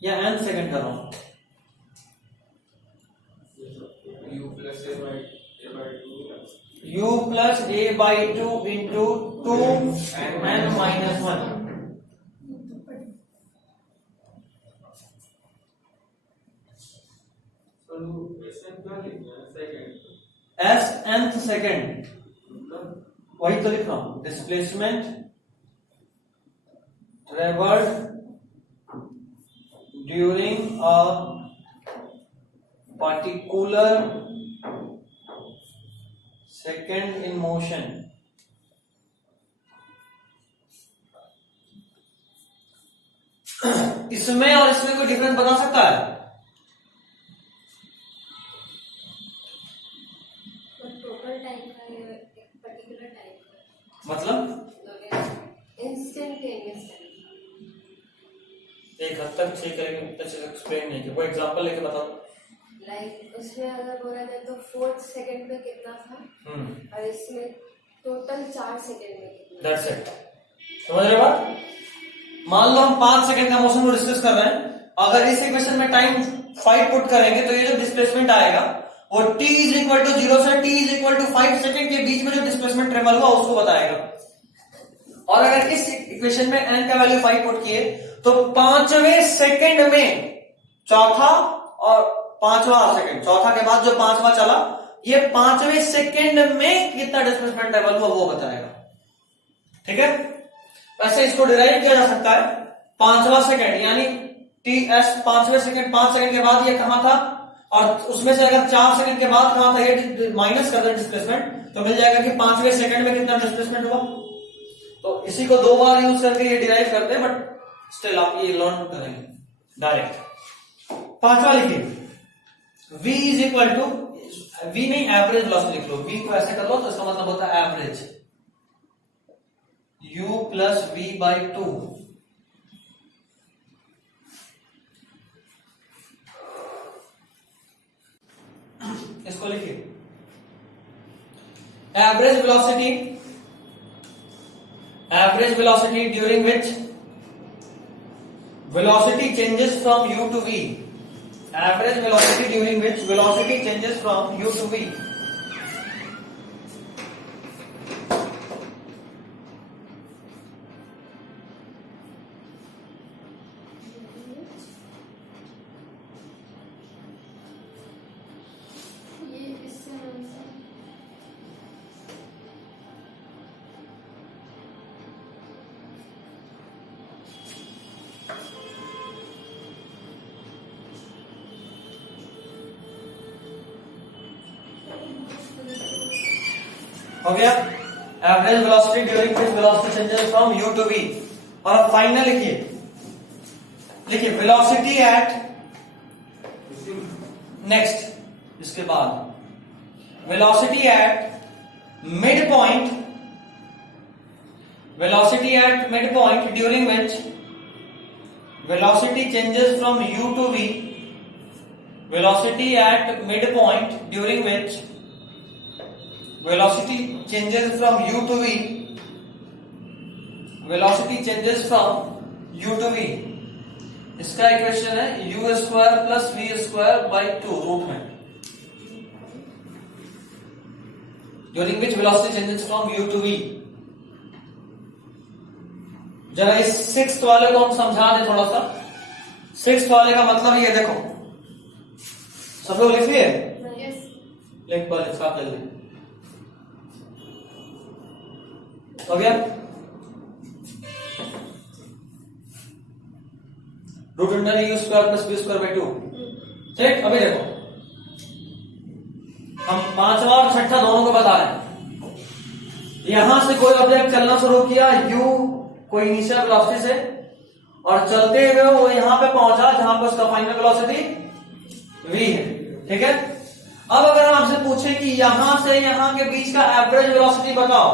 या एन सेकेंड कर रहा हूं, u plus a by 2 u plus a by 2 into 2 n minus 1। S nth second, वही तो लिख रहा हूं, displacement travelled during a particular second in motion। इसमें और इसमें कोई डिफरेंस बता सकता है? टोटल टाइम का एक पर्टिकुलर टाइम का मतलब इंस्टेंटेनियस टाइम। एक हद तक ठीक है, एक्सप्लेन नहीं किया, कोई एग्जांपल लेके बताओ। लाइक उसमें अगर बोला जाए तो 4 सेकंड में कितना था और इसमें टोटल 4 सेकंड में कितना। दैट्स इट, समझ रहे बात? मान लो हम 5 सेकंड का मोशन को डिस्कस कर रहे हैं, अगर इस इक्वेशन में टाइम 5 पुट करेंगे तो ये जो डिस्प्लेसमेंट आएगा वो t इज इक्वल टू 0 से t is equal to 5 second के बीच में जो डिस्प्लेसमेंट ट्रेवल हुआ उसको बताएगा। और अगर इस इक्वेशन में n का वैल्यू 5 पुट किए तो 5वें सेकंड में चौथा और 5वां सेकंड, चौथा के बाद जो 5वां चला, ये 5वें सेकंड में कितना डिस्प्लेसमेंट ट्रेवल हुआ वो बताएगा। ठीक है, वैसे इसको डिराइव किया जा सकता है 5वां सेकंड यानी ts 5वें सेकंड, 5 सेकंड के बाद ये कहां था, और उसमें से अगर 4 सेकंड के बाद कहां था ये माइनस कर दें डिस्प्लेसमेंट, तो मिल जाएगा कि 5वें सेकंड में कितना डिस्प्लेसमेंट हुआ। तो इसी को 2 बार यूज करके ये डिराइव करते हैं, बट स्टिल आप ये लर्न करेंगे डायरेक्ट। 5वां लिखिए, v is equal to, v नहीं एवरेज वेलोसिटी लिख लो, v को ऐसे कर लो तो इसका मतलब होता है average, u plus v by 2। इसको लिखिए, average velocity during which velocity changes from u to v, average velocity during which velocity changes from u to v। ये इससे हो गया, average velocity during which velocity changes from u to v। और final लिखिए velocity at, next इसके बाद velocity at mid point during which velocity changes from u to v, velocity at mid point during which velocity changes from u to v, velocity changes from u to v। इसका equation है u square plus v square by 2 root में, during which velocity changes from u to v। जरा इस 6th वाले को हम समझा दें थोड़ा सा। 6th वाले का मतलब ये देखो, सब लोग लिख लिए? लिख पा लिखा जल्दी, हो गया। Root under u square plus b square by 2। ठीक, अभी देखो हम 5वां और 6ठा दोनों को बता रहे हैं। यहां से कोई ऑब्जेक्ट चलना शुरू किया u कोई इनिशियल वेलोसिटी से, और चलते हुए वो यहां पे पहुंचा जहां पर उसका फाइनल वेलोसिटी v है। ठीक है, अब अगर हम आपसे पूछें कि यहां से यहां के बीच का एवरेज वेलोसिटी बताओ,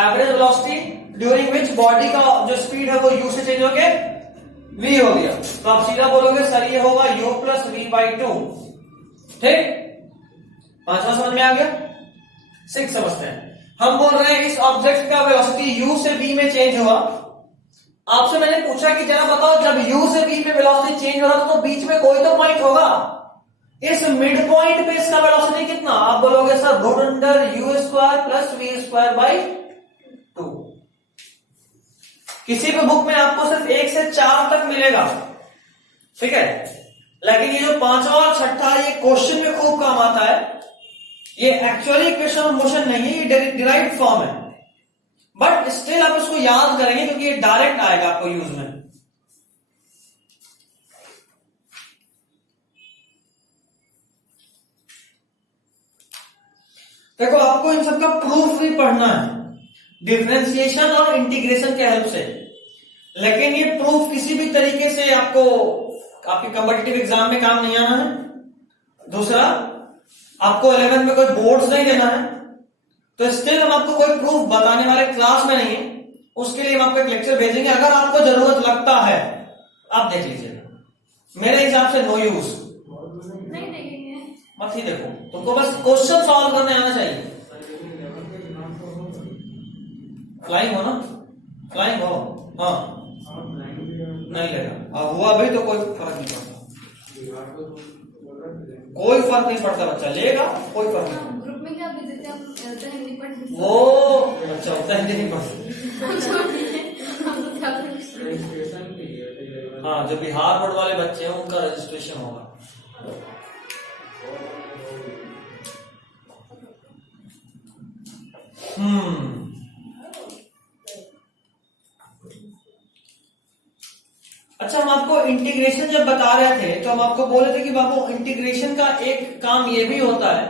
average velocity during which body का जो स्पीड है वो u से चेंज होके v हो गया। तो आप सीधा बोलोगे सर ये होगा u प्लस v/2। ठीक, 5वां समझ में आ गया। 6 समझते हैं। हम बोल रहे हैं इस ऑब्जेक्ट का वेलोसिटी u से v में चेंज हुआ। आपसे मैंने पूछा कि जरा बताओ जब u से v में वेलोसिटी चेंज हो रहा तो बीच में कोई तो पॉइंट होगा। इस मिड पॉइंट पे इसका वेलोसिटी कितना? आप बोलोगे sir root under u square plus v square by 2। किसी भी बुक में आपको सिर्फ 1 से 4 तक मिलेगा, ठीक है, लेकिन ये जो 5वां और 6ठा ये क्वेश्चन में खूब काम आता है। ये एक्चुअली इक्वेशन ऑफ मोशन नहीं है, ये डिराइव्ड फॉर्म है, बट स्टिल आप इसको याद करेंगे क्योंकि ये डायरेक्ट आएगा आपको यूज में। देखो आपको इन सबका प्रूफ भी पढ़ना है डिफरेंशिएशन और इंटीग्रेशन के हेल्प से, लेकिन ये प्रूफ किसी भी तरीके से आपको आपके कॉम्पिटिटिव एग्जाम में काम नहीं आना है। दूसरा, आपको 11th में कोई बोर्ड्स नहीं देना है, तो स्टिल हम आपको कोई प्रूफ बताने वाले क्लास में नहीं है। उसके लिए हम आपको एक लेक्चर भेजेंगे, अगर आपको जरूरत लगता है आप देख लीजिएगा। मेरे हिसाब से नो यूज नहीं देखेंगे, मत ही देखो, तुमको बस क्वेश्चन सॉल्व करने आना चाहिए। फ्लाइंग हो ना, फ्लाइंग हो, हाँ नहीं लेगा, अब हुआ भी तो कोई फर्क नहीं पड़ता, कोई फर्क नहीं पड़ता, बच्चा लेगा कोई फर्क नहीं पड़ता। ग्रुप में क्या भेजते हैं हम हिंदी पढ़ते वो अच्छा होता है हिंदी नहीं पढ़ते। हाँ, जो बिहार बोर्ड वाले बच्चे हैं उनका रजिस्ट्रेशन होगा। अच्छा, हम आपको इंटीग्रेशन जब बता रहे थे तो हम आपको बोले थे कि बाबू इंटीग्रेशन का एक काम ये भी होता है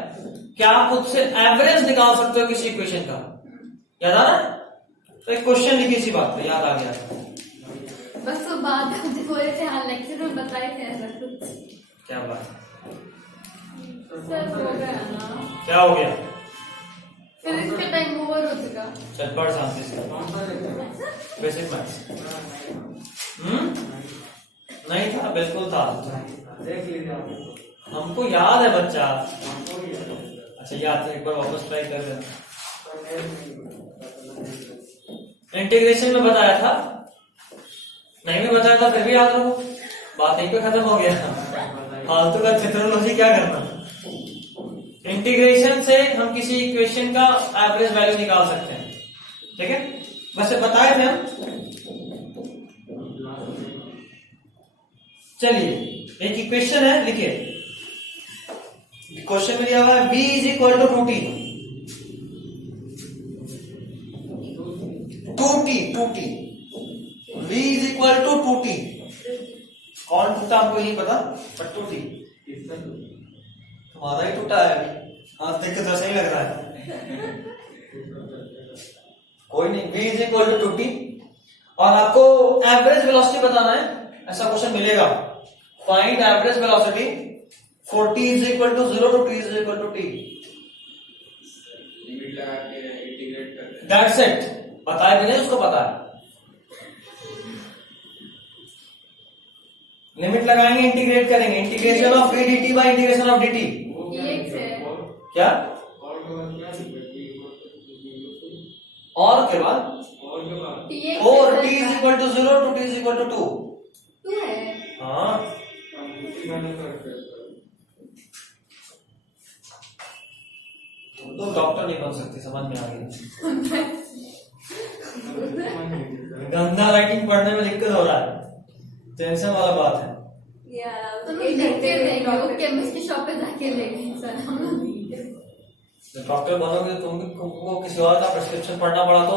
कि आप उससे एवरेज निकाल सकते हो किसी इक्वेशन का। याद आ रहा है? तो एक क्वेश्चन लिखिए इसी बात पे, याद आ गया। बस वो बात हो रहे थे, हाँ लेक्चर में बताए थे ऐसा कुछ। क्या बात? सर हो गया ना, क्या हो गया? फिर इसका टाइम ओवर हो चुका। चल पढ़ शांति से। बेसिक मैथ्स नहीं था, बिल्कुल था, देख लीजिए हमको याद है बच्चा। अच्छा याद है, एक बार वापस ट्राई कर देना। इंटीग्रेशन में बताया था, नहीं भी बताया था फिर भी याद रखो, बात यहीं पे खत्म हो गया। फालतू का चित्रोलॉजी क्या करना। इंटीग्रेशन से हम किसी इक्वेशन का एवरेज वैल्यू निकाल सकते हैं, ठीक है, वैसे बताए थे हम। चलिए एक इक्वेशन है, लिखिए। क्वेश्चन में दिया हुआ है v is equal to 2t 2t v is equal to 2t। कौन टूटा हमको नहीं पता, बट 2t तुम्हारा ही टूटा है अभी, हाथ देख के तो सही लग रहा है। कोई नहीं, v is equal to 2t और आपको एवरेज वेलोसिटी बताना है, ऐसा क्वेश्चन मिलेगा। Find average velocity for t is equal to 0 to t is equal to t। Limit लगा के इंटीग्रेट करते हैं। That's it। बताए भी नहीं, उसको पता है। लिमिट लगाएंगे, इंटीग्रेट करेंगे। Integration of v dt bye integration of dt क्या? और के बाद और t is equal to 0 to t is equal to 2 है। हाँ, तो डॉक्टर नहीं बन सकते, समझ में आ गया। गंदा राइटिंग पढ़ने में दिक्कत हो रहा है, टेंशन वाला बात है। तो लोग लेके देंगे, वो केमिस्ट्री शॉप पे जाके लेंगे सर हम लोग। जब डॉक्टर बनोगे तुमको किसी और का प्रिस्क्रिप्शन पढ़ना पड़ा तो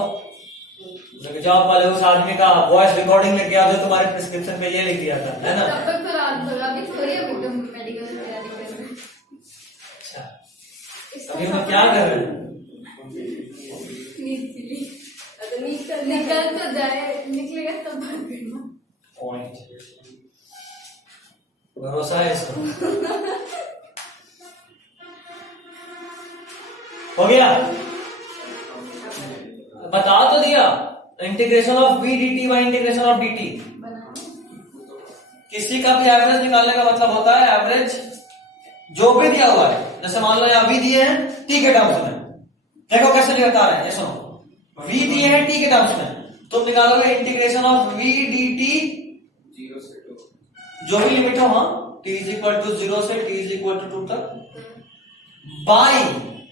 जॉब वाले उस आदमी का वॉइस रिकॉर्डिंग लेके आओ जो तुम्हारे प्रिस्क्रिप्शन पे ये लिख दिया था, है ना? तब तक तो रात भर अभी थोड़ी है मेडिकल में तैयारी कर रहे हैं। अच्छा, अभी हम क्या कर रहे हैं? निकल तो जाए, निकलेगा तब बात करना। पॉइंट, भरोसा है इसको। हो गया, बता तो दिया, integration of v dt by integration of dt। बनाओ। किसी का भी एवरेज निकालने का मतलब होता है एवरेज जो भी दिया हुआ है, जैसे मान लो यहाँ v दिए हैं t के टर्म्स में, देखो कैसे बता रहे हैं, ये सुनो v दिए हैं t के टर्म्स में, तुम निकालोगे इंटीग्रेशन ऑफ v dt 0 से 2 जो भी लिमिट हो, हाँ t इज इक्वल टू 0 से t इज इक्वल टू 2 तक, बाई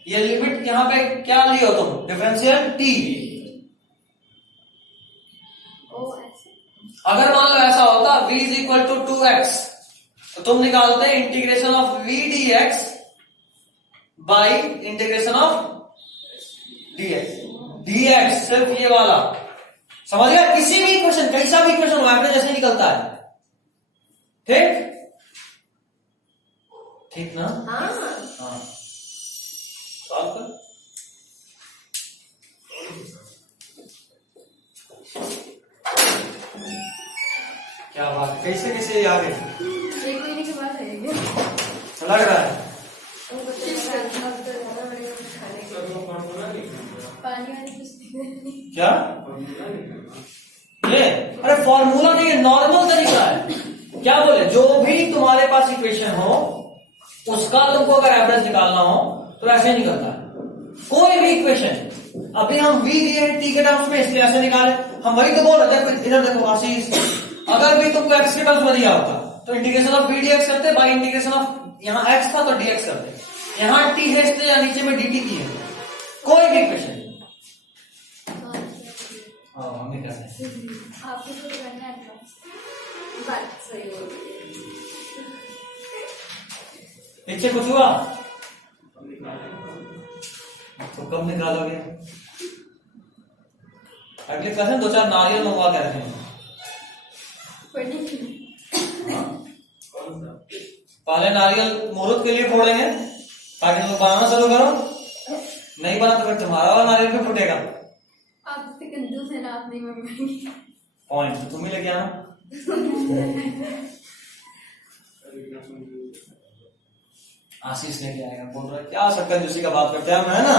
ये लिमिट यहाँ पे क्या लियो तुम, डिफरेंशियल t। ओ ऐसे। अगर मान लो ऐसा होता v is equal to 2x, तो तुम निकालते हैं integration of v dx by integration of dx। dx सिर्फ ये वाला, समझ गया? किसी भी इक्वेशन, कैसा भी इक्वेशन हो, एवरेज ऐसे निकलता है। ठीक ठीक ना? हाँ हाँ, सॉल्व कर। क्या बात है, कैसे कैसे याद है, एक महीने के बाद रहेंगे। लग रहा है। उनको तो लगा अब तो ज्यादा बड़े खाने के तो फॉर्मूला लिखना पानी वाली कुछ नहीं। क्या फॉर्मूला लिखना। ये, अरे फॉर्मूला नहीं है, नॉर्मल तरीका है। क्या बोले, जो भी तुम्हारे पास इक्वेशन हो उसका तुमको अगर एवरेज निकालना हो तो ऐसे निकलता है। कोई भी इक्वेशन, अभी हम v दिए हैं t के टर्म्स में, इसलिए ऐसे निकाले। हम वही तो बोल रहे थे, इधर देखो आशीष, अगर भी तुमको x के टर्म्स में दिया होता तो इंटीग्रेशन ऑफ v dx करते, बाई इंटीग्रेशन ऑफ यहाँ x था तो dx करते, यहाँ t है इसलिए यहाँ नीचे में dt की है। कोई भी इक्वेशन हम नहीं करते। आपको तो करना है बात सही हो रही है। पीछे कुछ हुआ हम निकालेंगे। तो कब निकालोगे? अगले क्लास में 2-4 नारियल मंगवा के रखेंगे। पढ़ने के लिए। कौन सा? पहले नारियल मुहूर्त के लिए फोड़ेंगे ताकि तुम बनाना शुरू करो, नहीं बना तो फिर तुम्हारा वाला नारियल भी फूटेगा। आप तो कंजूस है ना, आप नहीं मंगवाएंगे। पॉइंट तुम ही लेके आना। आशीष लेके आएगा, बोल रहा है क्या सब कंजूसी का बात करते हैं हम, है ना?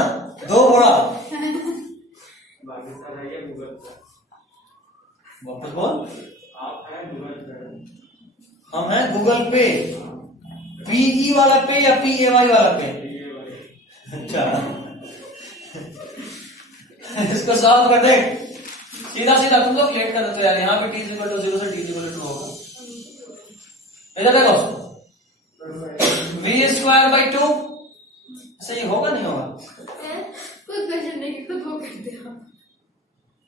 2 बोड़ा बाकी सब है ये गूगल पे। वापस बोल। आप है गूगल पे। हम हैं गूगल पे, पीई वाला पे या PAY वाला पे? ये वाले। अच्छा इसको सॉल्व कर दे, सीधा सीधा तुम लोग लेट कर देते यार। यहाँ पे t इक्वल टू 0 से t इक्वल टू 2 होगा। इधर देखो, v स्क्वायर बाई 2, सही होगा नहीं होगा? खुद क्वेश्चन नहीं, खुद वो करते हो।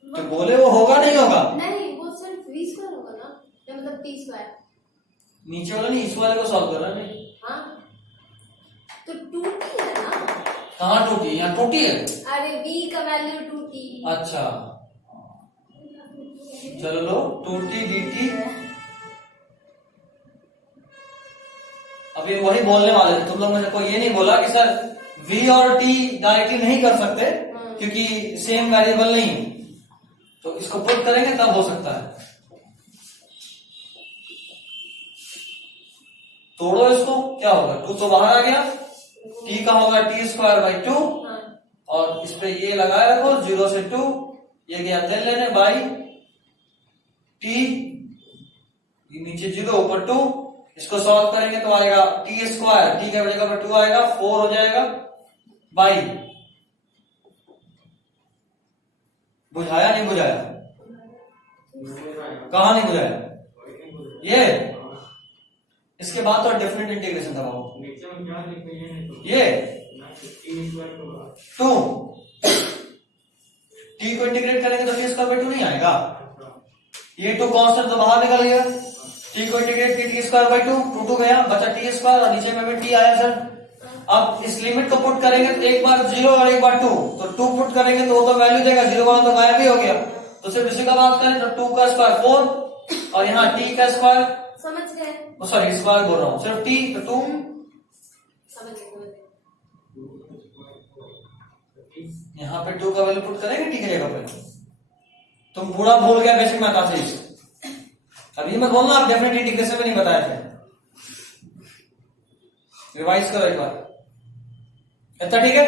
तो बोले वो होगा नहीं होगा? नहीं, वो सिर्फ v स्क्वायर होगा ना, या मतलब t स्क्वायर। नीचे वाला नहीं, इस वाले को सॉल्व कर रहा है। हाँ तो 2t है ना। कहाँ 2t? यहाँ 2t है। अरे v का वैल्यू 2t। अच्छा चलो लो, 2t dt। अभी वही बोलने वाले थे, तुम लोग मुझे कोई ये नहीं बोला कि सर v और t डायरेक्टली नहीं कर सकते क्योंकि सेम वेरिएबल नहीं है, तो इसको पुट करेंगे तब हो सकता है। तोड़ो इसको, क्या होगा? 2 तो बाहर आ गया, t का होगा t स्क्वायर बाई 2, और इस पे ये लगाए रखो 0 से 2, ये गया तेल लेने बाई t, ये नीचे 0 ऊपर 2, इसको सॉल्व करेंगे तो आएगा t स्क्वायर, t के जगह पर 2 आएगा, 4 हो जाएगा बाई, बुझाया नहीं बुझाया? कहा नहीं बुझाया? ये इसके बाद तो डेफिनेट इंटीग्रेशन दबाओ। नीचे में क्या लिखना है ये t स्क्वायर होगा 2, t को इंटीग्रेट करेंगे तो t स्क्वायर बाई 2 नहीं आएगा। ये 2 कांस्टेंट तो बाहर निकल गया, t को इंटीग्रेट किया t स्क्वायर बाई 2, 2 गया, बचा t स्क्वायर, और नीचे में भी t आया सर। अब इस लिमिट को पुट करेंगे तो एक बार 0 और एक बार 2, तो 2 पुट करेंगे तो वो तो वैल्यू देगा, 0 वाला तो गायब ही हो गया। तो सिर्फ इसी का बात करें तो 2 का स्क्वायर 4, और यहाँ t का स्क्वायर, समझ गए? सॉरी स्क्वायर बोल रहा हूँ, सिर्फ t तो 2, समझ गए। यहाँ पे 2 का वैल्यू पुट करेंगे t की जगह पे। तुम पूरा भूल गया बेसिक मैथमेटिक्स, अभी मत बोलना आप डेफिनेट इंटीग्रेशन में नहीं बताए थे, रिवाइज करो एक बार। इतना ठीक है?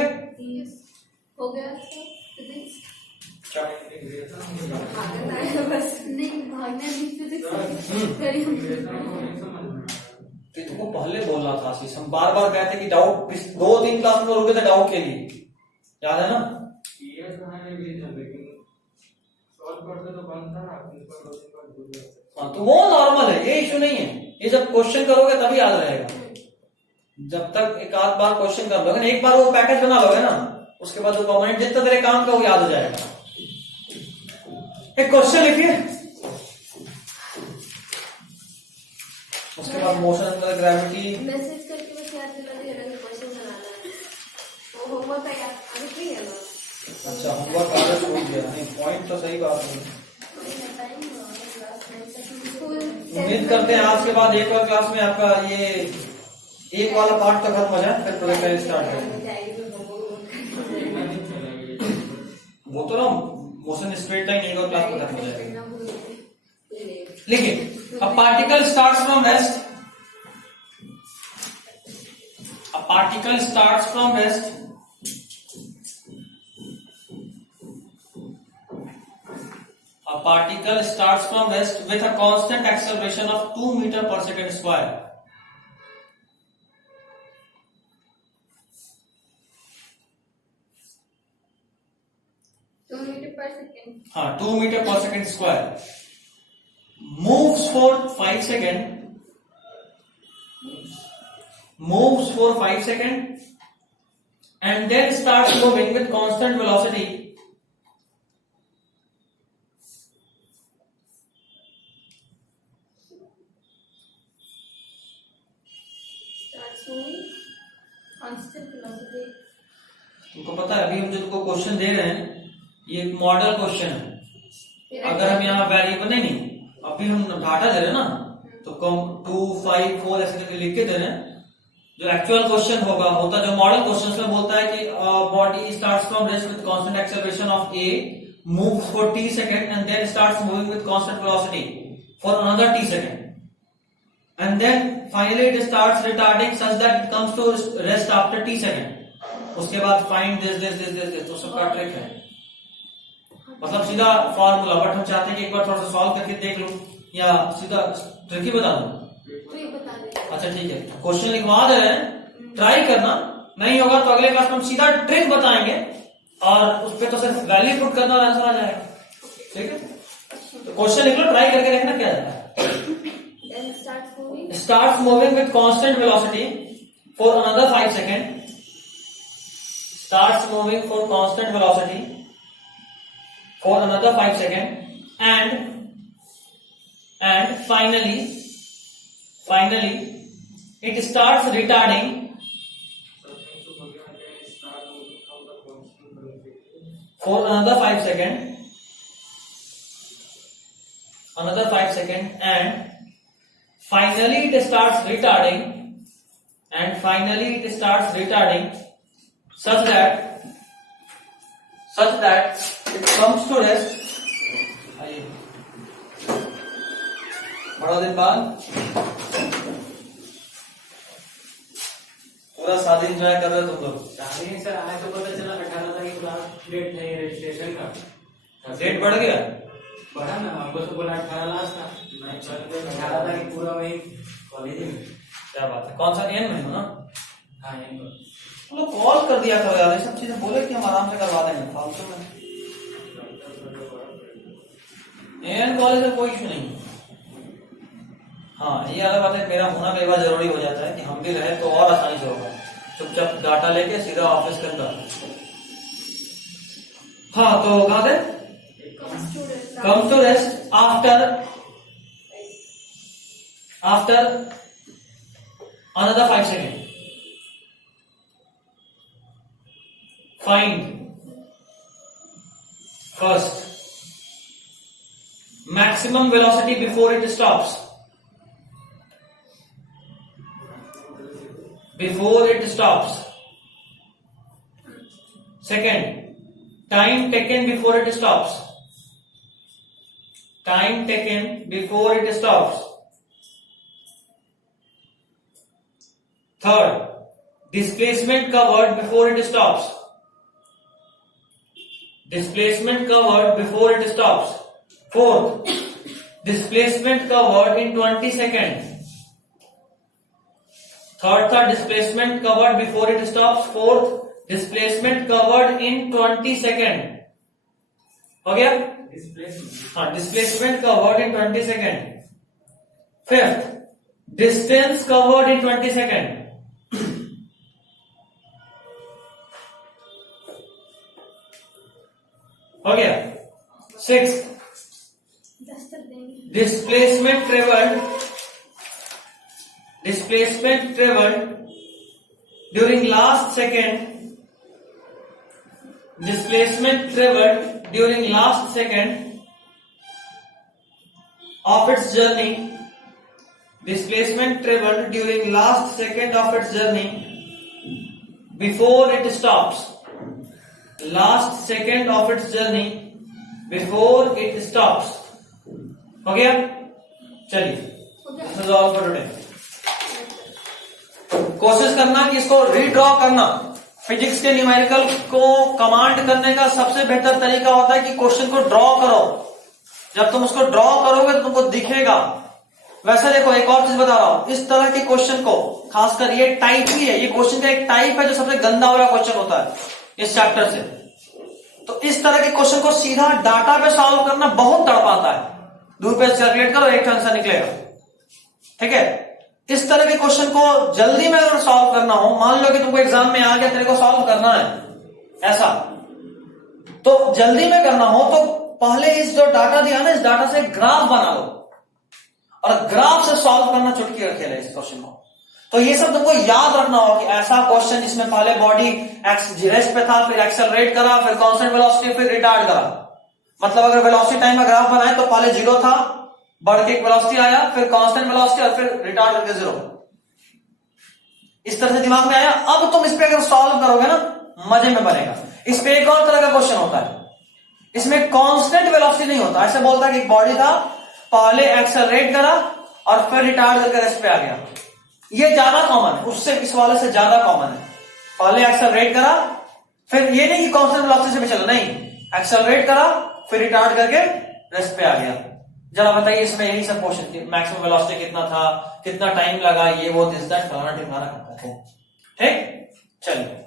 हो गया। भागना है बस, नहीं भागना नहीं फिजिक्स करिए। तो तुमको पहले बोलना था आशीष, हम बार बार कहते कि डाउट 2-3 क्लास में रुके थे डाउट के लिए, याद है ना? ये तो है लेकिन सॉल्व करते तो बनता है हाँ, तो वो नॉर्मल है, ये इशू नहीं है। ये जब क्वेश्चन करोगे तभी याद रहेगा। जब तक एक आध बार क्वेश्चन कर लोगे ना, एक बार वो पैकेज बना लोगे ना, उसके बाद वो कॉम्पोनेंट जितना तेरे काम का वो याद हो जाएगा। एक क्वेश्चन लिखिए, उसके बाद मोशन अंडर ग्रेविटी। मैसेज करके बस याद दिला दिया ना कि क्वेश्चन बनाना है, वो होमवर्क है क्या अभी फ्री है ना? अच्छा, होमवर्क आगे छोड़ दिया, नहीं पॉइंट तो सही बात है। उम्मीद करते हैं आज के बाद एक और क्लास में आपका ये एक वाला पार्ट तो खत्म हो जाए, फिर प्रोजेक्ट स्टार्ट करें। वो तो ना मोशन स्ट्रेट लाइन एक और क्लास में खत्म हो जाएगा। लिखिए, a particle starts from rest, a particle starts from rest, a particle starts from rest with a constant acceleration of 2 meter per second square. हाँ, 2 meter per second square. Moves for 5 seconds. Moves for 5 seconds and then starts moving with constant velocity. तुमको पता है अभी हम जो तुमको question दे रहे हैं ये एक मॉडल क्वेश्चन है। अगर हम यहाँ वेरिएबल नहीं अभी हम डाटा दे रहे हैं ना, तो 2, 5, 4 ऐसे करके लिख के दे रहे हैं। जो एक्चुअल क्वेश्चन होता जो मॉडल क्वेश्चन में बोलता है कि body starts from rest with constant acceleration of a, moves for t second and then starts moving with constant velocity for another t second and then finally it starts retarding such that it comes to rest after t second. उसके बाद find this तो सबका trick है, मतलब सीधा formula. But हम चाहते हैं कि एक बार थोड़ा सा सॉल्व करके देख लो, या सीधा ट्रिक ही बता दो। अच्छा ठीक है, क्वेश्चन लिखवा दे रहे हैं, ट्राई करना। नहीं होगा तो अगले क्लास में हम सीधा ट्रिक बताएंगे और उस पर तो सिर्फ वैल्यू पुट करना और आंसर आ जाएगा। ठीक है, तो क्वेश्चन लिख लो, ट्राई करके देखना क्या जाता है। Starts moving with constant velocity for another 5 seconds. Starts moving for constant velocity for another 5 seconds, and finally it starts retarding. For another 5 seconds, and finally it starts retarding, such that it comes to rest. बड़ा दिन बाद पूरा शादी enjoy कर रहे हो तुम लोग। शादी सर आए तो पता चला 18 तारीख लास्ट डेट है रजिस्ट्रेशन का। डेट बढ़ गया, बढ़ा ना, हमको तो बोला 18 लास्ट था, 18 तारीख पूरा वही कॉलेज में। क्या बात है, कौन सा एन में हो ना? हाँ एन में। तुम लोग कॉल कर दिया करो यार, ये सब चीजें बोले कि हम आराम से करवा देंगे, फालतू में। एन कॉलेज में कोई इशू नहीं। हाँ ये अलग बात है, मेरा होना कई बार जरूरी हो जाता है कि हम भी रहे तो और आसानी से होगा। चुपचाप डाटा लेके सीधा ऑफिस के अंदर। हाँ तो कहा थे, comes to rest after another 5 seconds. Find first maximum velocity before it stops. Second, time taken before it stops. Third, displacement covered before it stops. displacement covered before it stops. Fourth, displacement covered in 20 seconds. Third था displacement covered before it stops. Fourth, displacement covered in 20 seconds. हो गया? हाँ, displacement covered in 20 seconds. Fifth, distance covered in 20 seconds. हो गया? Sixth, displacement traveled during last second. Displacement traveled during last second of its journey. Displacement traveled during last second of its journey before it stops. Last second of its journey before it stops. हो गया? चलिए, this is all for today. कोशिश करना कि इसको redraw करना. Physics के numerical को कमांड करने का सबसे बेहतर तरीका होता है कि क्वेश्चन को ड्रॉ करो. जब तुम उसको ड्रॉ करोगे तो तुमको दिखेगा. वैसे देखो, एक और चीज बता रहा हूं, इस तरह के क्वेश्चन को, खासकर ये टाइप ही है, ये क्वेश्चन का एक टाइप है जो सबसे गंदा वाला क्वेश्चन होता है इस चैप्टर से. तो इस तरह के क्वेश्चन को सीधा डाटा पे सॉल्व करना बहुत तड़पाता है. दूर पे कैलकुलेट करो, एक आंसर निकलेगा. ठीक है? इस तरह के क्वेश्चन को जल्दी में अगर सॉल्व करना हो, मान लो कि तुमको एग्जाम में आ गया, तेरे को सॉल्व करना है ऐसा, तो जल्दी में करना हो तो पहले इस जो डाटा दिया ना, इस डाटा से ग्राफ बना लो और ग्राफ से सॉल्व करना चुटकी का खेल है इस क्वेश्चन को. तो ये सब तुमको याद रखना हो कि ऐसा क्वेश्चन जिसमें पहले बॉडी रेस्ट पे था, फिर एक्सेलरेट करा, फिर कांस्टेंट वेलोसिटी, फिर रिटार्ड करा. मतलब अगर वेलोसिटी टाइम का ग्राफ बनाए तो पहले 0 था, बढ़ के एक वेलोसिटी आया, फिर कांस्टेंट वेलोसिटी और फिर रिटार्ड करके 0. इस तरह से दिमाग में आया. अब तुम इस पे अगर सॉल्व करोगे ना, मजे में बनेगा. इस पे एक और तरह का क्वेश्चन होता है, इसमें कांस्टेंट वेलोसिटी नहीं होता. ऐसे बोलता है कि एक बॉडी था, पहले एक्सेलरेट करा और फिर रिटार्ड करके रेस्ट पे आ गया. ये ज्यादा कॉमन है, उससे इस वाले से ज्यादा कॉमन है. पहले एक्सेलरेट करा, फिर ये नहीं कि कांस्टेंट वेलोसिटी से भी चलो, नहीं, एक्सेलरेट करा फिर रिटार्ड करके रेस्ट पे आ गया. जरा बताइए, इसमें यही सब क्वेश्चन, मैक्सिमम वेलोसिटी कितना था, कितना टाइम लगा, ये वो दिस दैट फलाना ढिमकाना करता है. ठीक, चलिए.